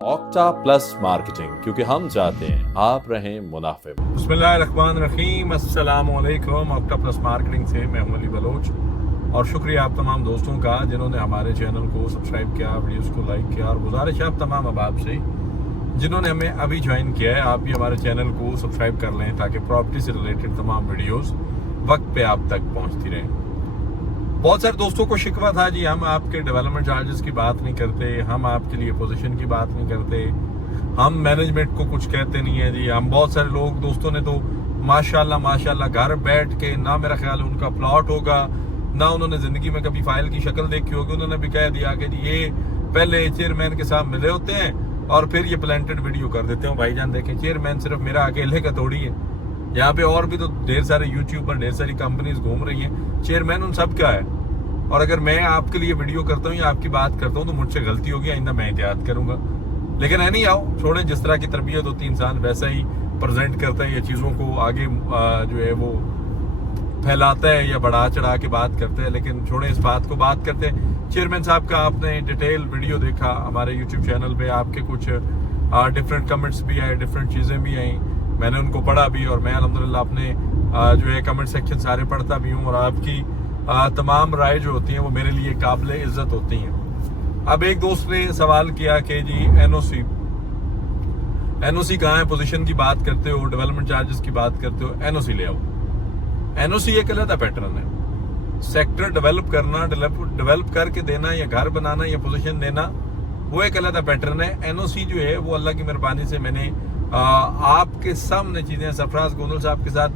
Octa plus marketing, क्योंकि हम चाहते हैं आप रहें मुनाफे में। बिस्मिल्लाहिर्रहमानिर्रहीम, अस्सलाम वालेकुम। ऑक्टा प्लस मार्केटिंग से मैं हूं अली बलोच, और शुक्रिया आप तमाम दोस्तों का जिन्होंने हमारे चैनल को सब्सक्राइब किया, वीडियोस को लाइक किया, और गुजारिश है आप तमाम अहबाब से जिन्होंने हमें अभी ज्वाइन किया है, आप भी हमारे चैनल को सब्सक्राइब कर लें ताकि प्रॉपर्टी से रिलेटेड तमाम वीडियोस वक्त पे आप तक पहुंचती रहें। बहुत सारे दोस्तों को शिकवा था जी हम आपके डेवलपमेंट चार्जेस की बात नहीं करते, हम आपके लिए पोजीशन की बात नहीं करते, हम मैनेजमेंट को कुछ कहते नहीं है जी। हम बहुत सारे लोग दोस्तों ने तो माशाल्लाह घर बैठ के, ना मेरा ख्याल उनका प्लॉट होगा, ना उन्होंने ज़िंदगी में कभी फाइल की शक्ल देखी होगी, उन्होंने भी कह दिया कि जी ये पहले चेयरमैन के साथ मिले होते हैं और फिर ये प्लांटेड वीडियो कर देते हो। भाईजान देखें, चेयरमैन सिर्फ मेरा अकेले का थोड़ी है, यहाँ पे और भी तो ढेर सारे यूट्यूबर, ढेर सारी कंपनीज घूम रही हैं, चेयरमैन उन सब क्या है। और अगर मैं आपके लिए वीडियो करता हूँ या आपकी बात करता हूँ तो मुझसे गलती होगी, आइंदा मैं एहतियात करूंगा। लेकिन है नहीं, आओ छोड़ें, जिस तरह की तरबियत होती है इंसान वैसा ही प्रेजेंट करता है, ये चीज़ों को आगे जो है वो फैलाता है या बढ़ा चढ़ा के बात करता है। लेकिन छोड़ें इस बात को, बात करते हैं चेयरमैन साहब का। आपने डिटेल वीडियो देखा हमारे यूट्यूब चैनल पे, आपके कुछ डिफरेंट कमेंट्स भी आए, डिफरेंट चीज़ें भी आई, मैंने उनको पढ़ा भी, और मैं अल्हम्दुलिल्लाह अपने जो है कमेंट सेक्शन सारे पढ़ता भी हूँ, और आपकी तमाम राय जो होती हैं वो मेरे लिए काबिल इज्जत होती हैं। अब एक दोस्त ने सवाल किया कि जी एनओसी कहाँ है, पोजीशन की बात करते हो, डेवलपमेंट चार्जेस की बात करते हो, एनओसी ले आओ। एनओसी एक अलग पैटर्न है। सेक्टर डेवलप करना, डेवलप करके देना, या घर बनाना, या पोजीशन देना, वो एक अलग पैटर्न है। एनओसी जो है वो अल्लाह की मेहरबानी से मैंने आपके सामने चीजें, सरफराज गोंदल साहब के साथ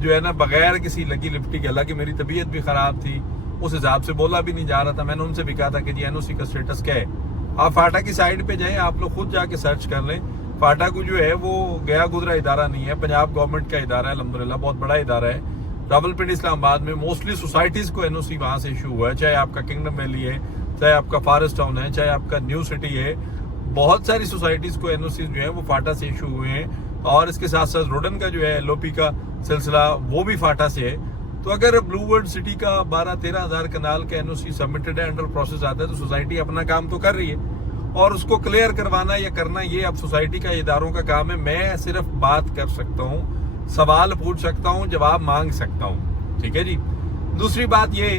जो है ना, बगैर किसी लगी लिपटी के, हालांकि मेरी तबीयत भी खराब थी, उस हिसाब से बोला भी नहीं जा रहा था, मैंने उनसे भी कहा था कि जी एनओसी का स्टेटस क्या है। आप फाटा की साइड पे जाएं, आप लोग खुद जाके सर्च कर लें। फाटा को जो है वो गया गुजरा इदारा नहीं है, पंजाब गवर्नमेंट का इदारा है, अल्हम्दुलिल्लाह बहुत बड़ा इदारा है। रावलपिंडी इस्लामाबाद में मोस्टली सोसाइटीज को एनओसी वहां से इशू हुआ है, चाहे आपका किंगडम वैली है, चाहे आपका फॉरेस्ट टाउन है, चाहे आपका न्यू सिटी है, बहुत सारी सोसाइटीज को एनओसी जो है वो फाटा से इशू हुए हैं। और इसके साथ साथ रोडन का जो है एलओपी का सिलसिला वो भी फाटा से है। तो अगर ब्लू वर्ल्ड सिटी का 12-13 हज़ार कनाल का एनओसी सबमिटेड है, अंडर प्रोसेस आता है, तो सोसाइटी अपना काम तो कर रही है, और उसको क्लियर करवाना या करना ये अब सोसाइटी का, इदारों का काम है। मैं सिर्फ बात कर सकता हूँ, सवाल पूछ सकता हूँ, जवाब मांग सकता हूँ, ठीक है जी। दूसरी बात ये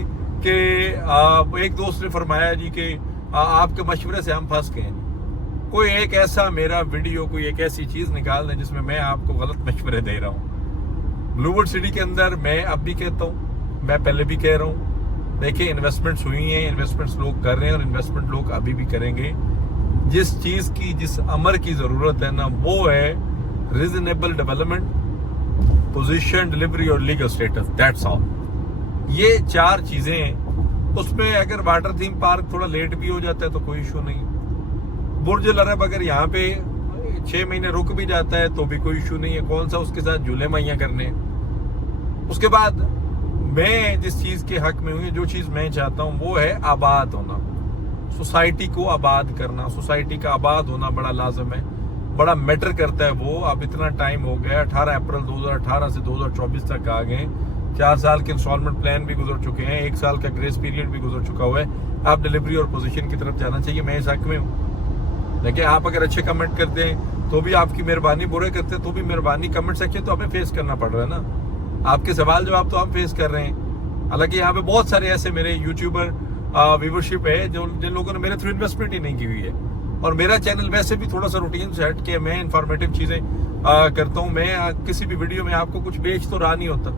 कि एक दोस्त ने फरमाया जी कि आपके मशवरे से हम फंस गए हैं। कोई एक ऐसा मेरा वीडियो, कोई एक ऐसी चीज निकाल दें जिसमें मैं आपको गलत मशवरे दे रहा हूँ। ब्लू वर्ल्ड सिटी के अंदर मैं अब भी कहता हूँ, मैं पहले भी कह रहा हूँ, देखिए इन्वेस्टमेंट्स हुई हैं, इन्वेस्टमेंट्स लोग कर रहे हैं, और इन्वेस्टमेंट लोग अभी भी करेंगे। जिस चीज की, जिस अमर की जरूरत है ना, वो है रीजनेबल डेवलपमेंट, पोजीशन, डिलीवरी और लीगल स्टेटस, दैट्स ऑल। ये चार चीजें हैं। उसमें अगर वाटर थीम पार्क थोड़ा लेट भी हो जाता है तो कोई इशू नहीं। बुर्ज अल अरब अगर यहाँ पे 6 महीने रुक भी जाता है तो भी कोई इशू नहीं है, कौन सा उसके साथ झूले मैया करने। उसके बाद मैं जिस चीज के हक में हूँ, जो चीज मैं चाहता हूँ वो है आबाद होना, सोसाइटी को आबाद करना। सोसाइटी का आबाद होना बड़ा लाजम है, बड़ा मैटर करता है वो। अब इतना टाइम हो गया, 18 अप्रैल 2018 से 2024 तक आ गए, 4 साल के इंस्टॉलमेंट प्लान भी गुजर चुके हैं, 1 साल का ग्रेस पीरियड भी गुजर चुका हुआ है। आप डिलीवरी और पोजीशन की तरफ जाना चाहिए, मैं इस हक में हूँ। देखिए, आप अगर अच्छे कमेंट करते हैं तो भी आपकी मेहरबानी, बुरे करते हैं तो भी मेहरबानी। कमेंट सेक्शन तो हमें फेस करना पड़ रहा है ना, आपके सवाल जवाब तो हम फेस कर रहे हैं। हालांकि यहाँ पे बहुत सारे ऐसे मेरे यूट्यूबर व्यूवरशिप है जिन लोगों ने मेरे थ्रू इन्वेस्टमेंट ही नहीं की हुई है, और मेरा चैनल वैसे भी थोड़ा सा रूटीन से हट के मैं इन्फॉर्मेटिव चीजें करता हूँ। मैं किसी भी वीडियो में आपको कुछ बेच तो रहा नहीं होता।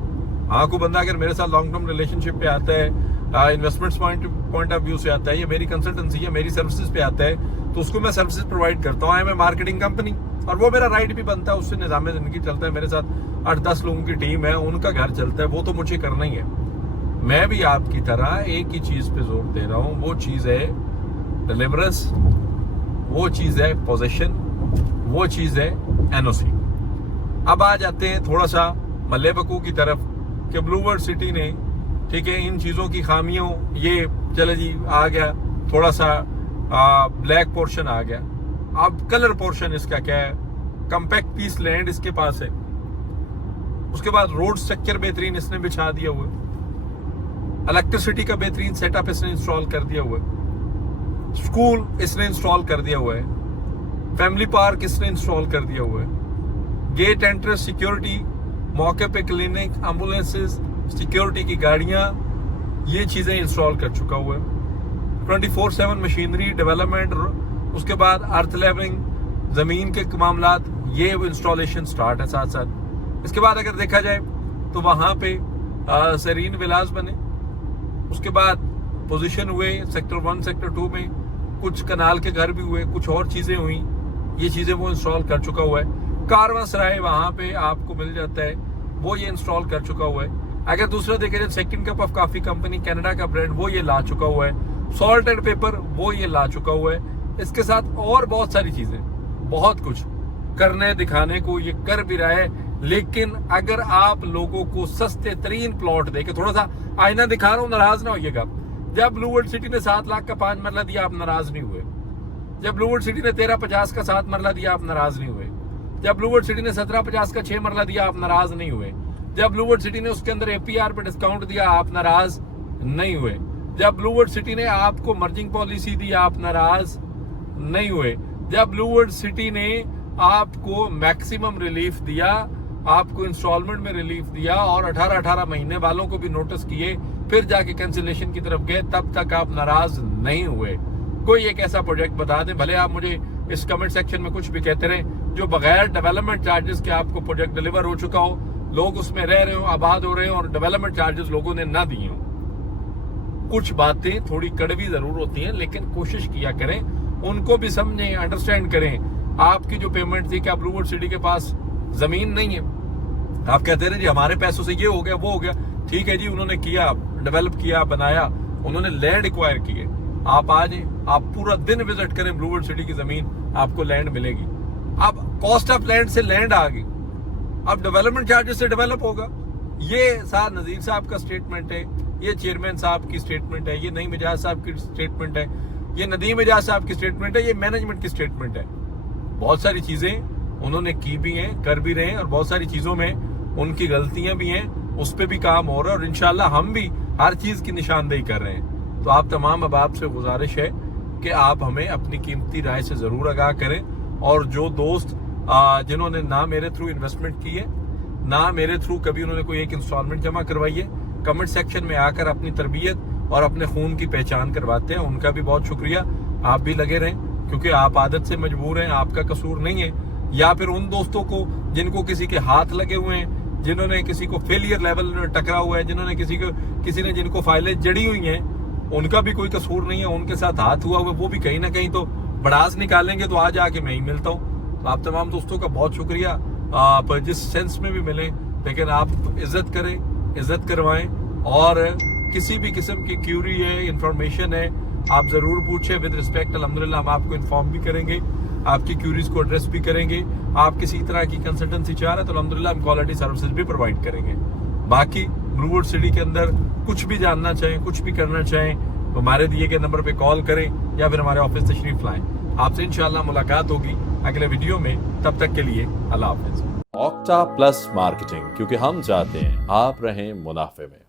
हाँ, को बंदा अगर मेरे साथ लॉन्ग टर्म रिलेशनशिप पे आता है, इन्वेस्टमेंट्स पॉइंट ऑफ व्यू से आता है, या मेरी कंसल्टेंसी या मेरी सर्विसेज पे आता है, तो उसको मैं सर्विसेज प्रोवाइड करता हूँ। मैं मार्केटिंग कंपनी, और वो मेरा राइट भी बनता है, उससे निज़ाम जिंदगी चलता है। मेरे साथ 8-10 लोगों की टीम है, उनका घर चलता है, वो तो मुझे करना ही है। मैं भी आपकी तरह एक ही चीज पे जोर दे रहा हूँ, वो चीज है डिलीवरेंस, वो चीज है पोजीशन, वो चीज है एनओसी। अब आ जाते हैं थोड़ा सा मल्ले बकू की तरफ कि ब्लू वर्ल्ड सिटी ने, ठीक है, इन चीजों की खामियों, ये चले जी आ गया थोड़ा सा ब्लैक पोर्शन आ गया। अब कलर पोर्शन इसका क्या है, कम्पैक्ट पीस लैंड इसके पास है। उसके बाद रोड स्ट्रक्चर बेहतरीन इसने बिछा दिया हुआ है, इलेक्ट्रिसिटी का बेहतरीन सेटअप इसने इंस्टॉल कर दिया हुआ है, स्कूल इसने इंस्टॉल कर दिया हुआ है, फैमिली पार्क किसने इंस्टॉल कर दिया हुआ है, गेट एंट्रेंस सिक्योरिटी, मौके पे क्लिनिक, एम्बुलेंसेस, सिक्योरिटी की गाड़ियां, ये चीजें इंस्टॉल कर चुका हुआ है। 24/7 मशीनरी डेवलपमेंट, उसके बाद अर्थ लेवलिंग, जमीन के मामलात, ये इंस्टॉलेशन स्टार्ट है साथ साथ। इसके बाद अगर देखा जाए तो वहां पे सेरीन विलास बने, उसके बाद पोजीशन हुए सेक्टर 1 सेक्टर 2 में, कुछ कनाल के घर भी हुए, कुछ और चीजें हुई, ये चीजें वो इंस्टॉल कर चुका हुआ है। कारवां सराय वहां पे आपको मिल जाता है, वो ये इंस्टॉल कर चुका हुआ है। अगर दूसरा देखा जाए second cup of coffee company Canada का ब्रांड, वो ये ला चुका हुआ है। सॉल्ट एंड पेपर वो ये ला चुका हुआ है। इसके साथ और बहुत सारी चीजें, बहुत कुछ करने दिखाने को ये कर भी रहा है। लेकिन अगर आप लोगों को सस्ते तरीन प्लॉट देके, थोड़ा सा आईना दिखा रहा हूं, नाराज ना होइएगा। जब ब्लू वर्ल्ड सिटी ने 7 लाख का 5 मरला दिया, आप नाराज नहीं हुए। जब ब्लू वर्ल्ड सिटी ने 1350 का 7 मरला दिया, आप नाराज नहीं हुए। जब ब्लू वर्ल्ड सिटी ने 1750 का 6 मरला दिया, आप नाराज नहीं हुए। जब ब्लू वर्ल्ड सिटी ने उसके अंदर APR पे डिस्काउंट दिया, आप नाराज नहीं हुए। जब ब्लू वर्ल्ड सिटी ने आपको मर्जिंग पॉलिसी दी, आप नाराज नहीं हुए। जब ब्लू वर्ल्ड सिटी ने आपको मैक्सिमम रिलीफ दिया, आपको इंस्टॉलमेंट में रिलीफ दिया और 18 महीने वालों को भी नोटिस किए, फिर जाके कैंसिलेशन की तरफ गए, तब तक आप नाराज नहीं हुए। कोई एक ऐसा प्रोजेक्ट बता दें, भले आप मुझे इस कमेंट सेक्शन में कुछ भी कहते रहे, जो बगैर डेवलपमेंट चार्जेस के आपको प्रोजेक्ट डिलीवर हो चुका हो, लोग उसमें रह रहे हो, आबाद हो रहे हो और डेवलपमेंट चार्जेस लोगों ने ना दिए हो। कुछ बातें थोड़ी कड़वी जरूर होती हैं, लेकिन कोशिश किया करें, उनको भी समझें, अंडरस्टैंड करें। आपकी जो पेमेंट थी, क्या ब्लू वर्ल्ड सिटी के पास जमीन नहीं है? आप कहते रहे जी हमारे पैसों से ये हो गया, वो हो गया। ठीक है जी, उन्होंने किया, डेवलप किया, बनाया, उन्होंने लैंड एक्वायर किए। आप आ जाए, आप पूरा दिन विजिट करें ब्लू वर्ल्ड सिटी की जमीन, आपको लैंड मिलेगी। अब कॉस्ट ऑफ लैंड से लैंड आ गई, अब डेवलपमेंट चार्जेस से डेवलप होगा। ये साथ नजीर साहब का स्टेटमेंट है, ये चेयरमैन साहब की स्टेटमेंट है, ये नईम एजाज साहब की स्टेटमेंट है, ये नदीम एजाज साहब की स्टेटमेंट है, ये मैनेजमेंट की स्टेटमेंट है। बहुत सारी चीजें उन्होंने की भी हैं, कर भी रहे हैं, और बहुत सारी चीजों में उनकी गलतियां भी हैं, उस पर भी काम हो रहा है, और इंशाल्लाह हम भी हर चीज की निशानदेही कर रहे हैं। तो आप तमाम अहबाब से गुजारिश है कि आप हमें अपनी कीमती राय से जरूर आगाह करें, और जो दोस्त जिन्होंने ना मेरे थ्रू इन्वेस्टमेंट की है, ना मेरे थ्रू कभी उन्होंने कोई एक इंस्टॉलमेंट जमा करवाई है, कमेंट सेक्शन में आकर अपनी तरबियत और अपने खून की पहचान करवाते हैं, उनका भी बहुत शुक्रिया। आप भी लगे रहें, क्योंकि आप आदत से मजबूर हैं, आपका कसूर नहीं है। या फिर उन दोस्तों को जिनको किसी के हाथ लगे हुए हैं, जिन्होंने किसी को फेलियर लेवल टकरा हुआ है, जिन्होंने किसी ने जिनको फाइलें जड़ी हुई हैं, उनका भी कोई कसूर नहीं है, उनके साथ हाथ हुआ हुआ, वो भी कहीं ना कहीं तो बड़ास निकालेंगे, तो आज आके मैं ही मिलता हूँ। तो आप तमाम दोस्तों का बहुत शुक्रिया, आप जिस सेंस में भी मिलें, लेकिन आप इज्जत करें, इज्जत करवाएं, और किसी भी किस्म की क्यूरी है, इंफॉर्मेशन है, आप जरूर पूछें विद रिस्पेक्ट। अल्हम्दुलिल्लाह हम आपको इन्फॉर्म भी करेंगे, आपकी क्यूरीज को एड्रेस भी करेंगे। आप किसी तरह की कंसल्टेंसी चाह रहे हैं तो अल्हम्दुलिल्लाह हम क्वालिटी सर्विसेज भी प्रोवाइड करेंगे। बाकी ब्लू वर्ल्ड सिटी के अंदर कुछ भी जानना चाहें, कुछ भी करना चाहें, तो हमारे दिए गए नंबर पे कॉल करें या फिर हमारे ऑफिस तशरीफ लाएं। आपसे इंशाल्लाह मुलाकात होगी अगले वीडियो में। तब तक के लिए अल्लाह हाफिज। ऑक्टा प्लस मार्केटिंग, क्योंकि हम चाहते हैं आप रहें मुनाफे में।